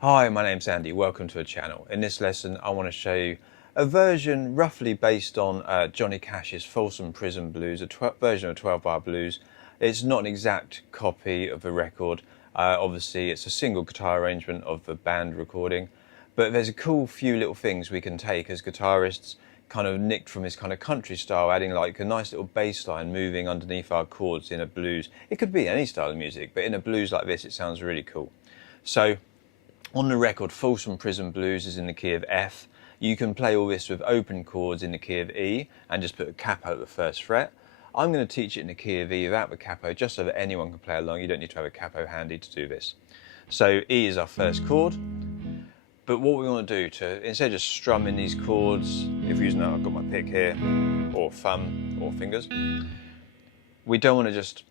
Hi, my name's Andy. Welcome to the channel. In this lesson, I want to show you a version roughly based on Johnny Cash's Folsom Prison Blues, a version of 12-bar blues. It's not an exact copy of the record. Obviously, it's a single guitar arrangement of the band recording, but there's a cool few little things we can take as guitarists, kind of nicked from his kind of country style, adding like a nice little bass line moving underneath our chords in a blues. It could be any style of music, but in a blues like this, it sounds really cool. So, on the record, Folsom Prison Blues is in the key of F. You can play all this with open chords in the key of E and just put a capo at the first fret. I'm going to teach it in the key of E without the capo, just so that anyone can play along. You don't need to have a capo handy to do this. So E is our first chord. But what we want to do instead of just strumming these chords, if you're using that, I've got my pick here, or thumb, or fingers, we don't want to just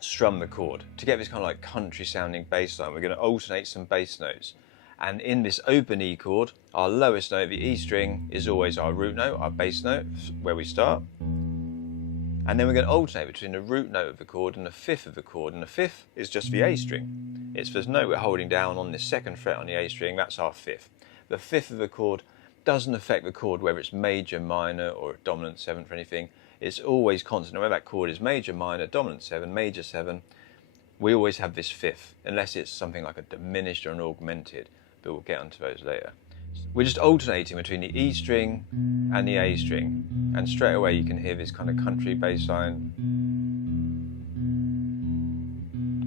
strum the chord. To get this kind of like country sounding bass line, we're going to alternate some bass notes. And in this open E chord, our lowest note, the E string, is always our root note, our bass note, where we start. And then we're going to alternate between the root note of the chord and the fifth of the chord. And the fifth is just the A string. It's the note we're holding down on this second fret on the A string, that's our fifth. The fifth of the chord doesn't affect the chord whether it's major, minor, or a dominant seventh or anything. It's always constant. Whether that chord is major, minor, dominant seven, major seven, we always have this fifth, unless it's something like a diminished or an augmented, but we'll get onto those later. We're just alternating between the E string and the A string, and straight away you can hear this kind of country bass line.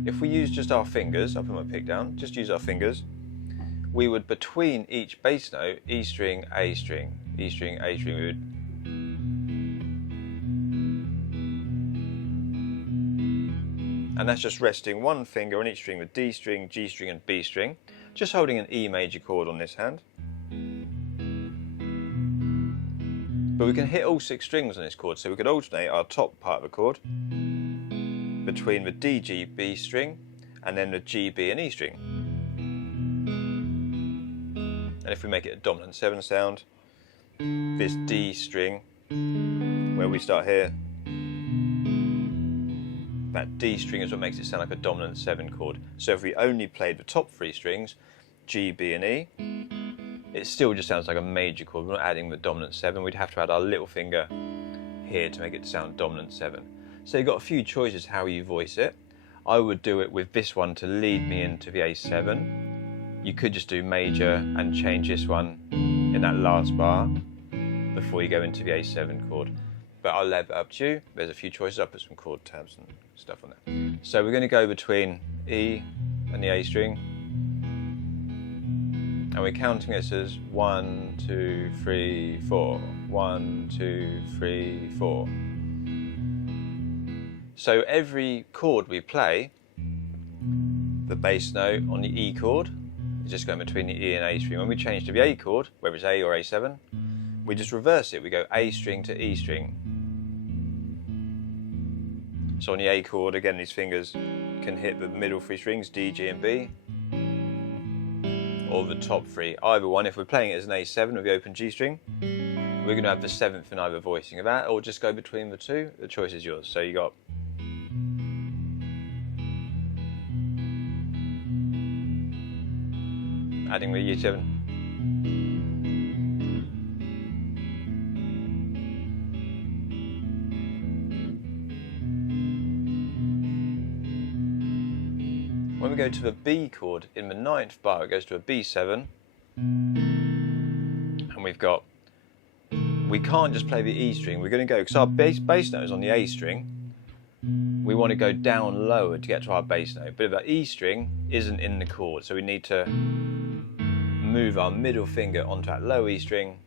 If we use just our fingers, I'll put my pick down, just use our fingers, we would, between each bass note, E string, A string, E string, A string, we would and that's just resting one finger on each string with D string, G string and B string, just holding an E major chord on this hand. But we can hit all 6 strings on this chord, so we could alternate our top part of the chord between the D, G, B string and then the G, B and E string. And if we make it a dominant 7 sound, this D string, where we start here, that D string is what makes it sound like a dominant 7 chord. So if we only played the top 3 strings, G, B and E, it still just sounds like a major chord. We're not adding the dominant 7, we'd have to add our little finger here to make it sound dominant 7. So you've got a few choices how you voice it. I would do it with this one to lead me into the A7. You could just do major and change this one in that last bar before you go into the A7 chord. But I'll leave it up to you. There's a few choices. I'll put some chord tabs and stuff on there. So we're going to go between E and the A string. And we're counting this as 1, 2, 3, 4. 1, 2, 3, 4. So every chord we play, the bass note on the E chord is just going between the E and A string. When we change to the A chord, whether it's A or A7, we just reverse it. We go A string to E string. So on the A chord, again, these fingers can hit the middle 3 strings, D, G and B, or the top 3. Either one. If we're playing it as an A7 with the open G string, we're going to have the 7th in either voicing of that, or just go between the 2. The choice is yours. So you got adding the E7. When we go to the B chord in the 9th bar, it goes to a B7, and we can't just play the E string. We're going to go, because our bass note is on the A string, we want to go down lower to get to our bass note, but the E string isn't in the chord, so we need to move our middle finger onto that low E string,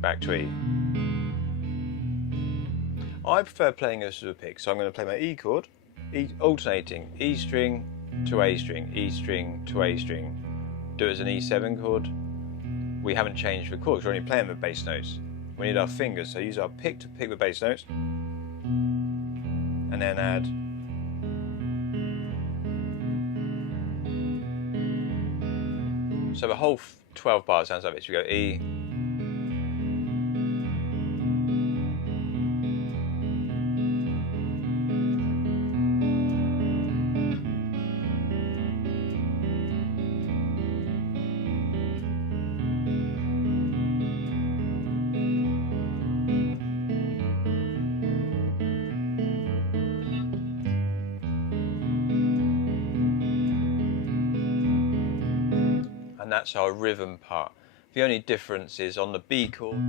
back to E. I prefer playing this with a pick, so I'm going to play my E chord, alternating E string to A string, E string to A string. Do it as an E7 chord. We haven't changed the chords, we're only playing the bass notes. We need our fingers, so use our pick to pick the bass notes, and then add so the whole 12 bars sounds like this. We go E, and that's our rhythm part. The only difference is on the B chord,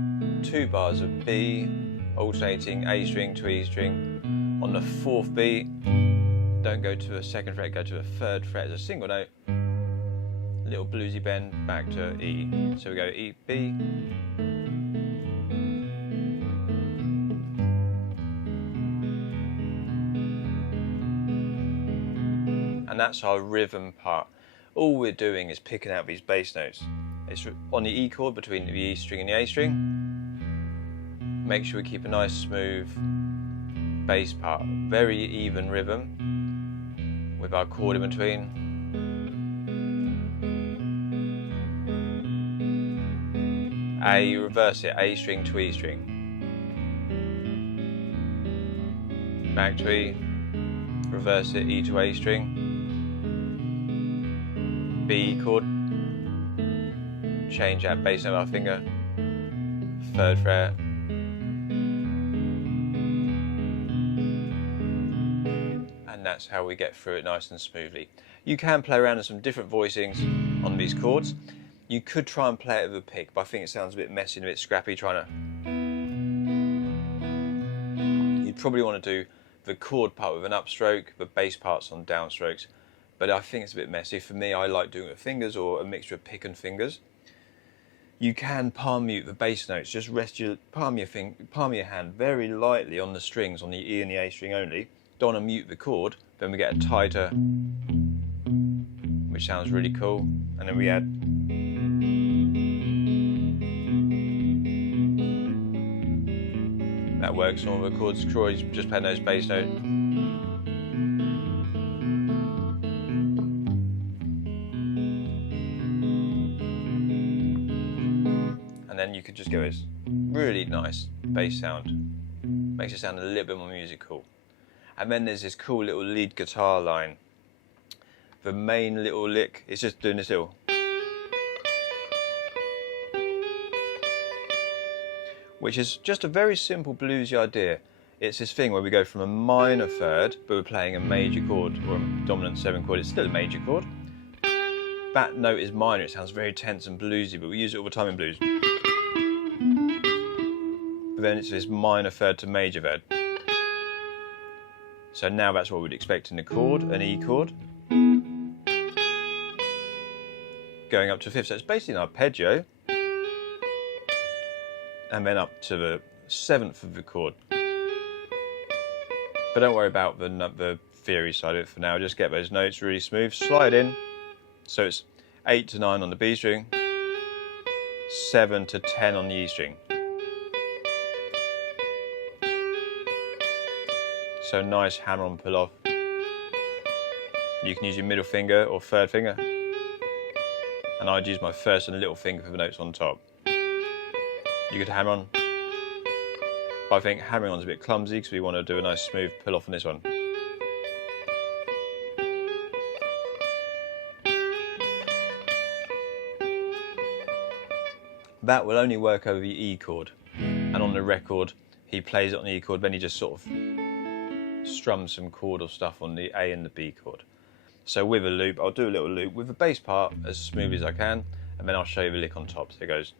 2 bars of B, alternating A string to E string. On the 4th B, don't go to a 2nd fret, go to a 3rd fret as a single note. Little bluesy bend back to E. So we go E, B. And that's our rhythm part. All we're doing is picking out these bass notes. It's on the E chord between the E string and the A string. Make sure we keep a nice smooth bass part, very even rhythm with our chord in between. A, reverse it, A string to E string. Back to E, reverse it, E to A string. B chord, change that bass note with our finger, 3rd fret. And that's how we get through it nice and smoothly. You can play around with some different voicings on these chords. You could try and play it with a pick, but I think it sounds a bit messy and a bit scrappy trying to... You'd probably want to do the chord part with an upstroke, the bass parts on downstrokes, but I think it's a bit messy. For me, I like doing it with fingers or a mixture of pick and fingers. You can palm mute the bass notes. Just rest your palm your hand very lightly on the strings, on the E and the A string only. Don't want to mute the chord. Then we get a tighter, which sounds really cool. And then we add. That works on all the chords. Chords, just playing those bass notes. And then you could just go this really nice bass sound. Makes it sound a little bit more musical. And then there's this cool little lead guitar line. The main little lick is just doing this little. Which is just a very simple bluesy idea. It's this thing where we go from a minor 3rd, but we're playing a major chord or a dominant 7 chord. It's still a major chord. That note is minor. It sounds very tense and bluesy, but we use it all the time in blues. But then it's this minor 3rd to major 3rd. So now that's what we'd expect in the chord, an E chord. Going up to 5th, so it's basically an arpeggio. And then up to the 7th of the chord. But don't worry about the theory side of it for now. Just get those notes really smooth, slide in. So it's 8 to 9 on the B string, 7 to 10 on the E string. So nice hammer on pull off. You can use your middle finger or 3rd finger. And I'd use my 1st and little finger for the notes on top. You could hammer on. But I think hammering on is a bit clumsy because we want to do a nice smooth pull off on this one. That will only work over the E chord. And on the record, he plays it on the E chord, then he just sort of strums some chordal stuff on the A and the B chord. So with a loop, I'll do a little loop with the bass part as smooth as I can, and then I'll show you the lick on top. So it goes.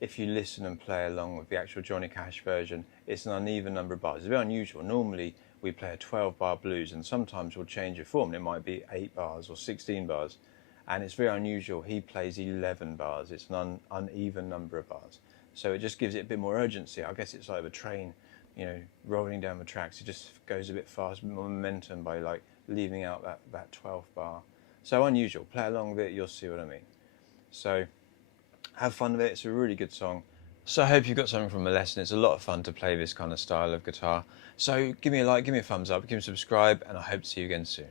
If you listen and play along with the actual Johnny Cash version, it's an uneven number of bars. It's very unusual. Normally we play a 12-bar blues and sometimes we'll change the form. It might be 8 bars or 16 bars. And it's very unusual. He plays 11 bars. It's an uneven number of bars. So it just gives it a bit more urgency. I guess it's like a train, you know, rolling down the tracks. It just goes a bit fast, a bit more momentum by like leaving out that 12th bar. So unusual. Play along with it, you'll see what I mean. So have fun with it. It's a really good song. So I hope you got something from the lesson. It's a lot of fun to play this kind of style of guitar. So give me a like, give me a thumbs up, give me a subscribe, and I hope to see you again soon.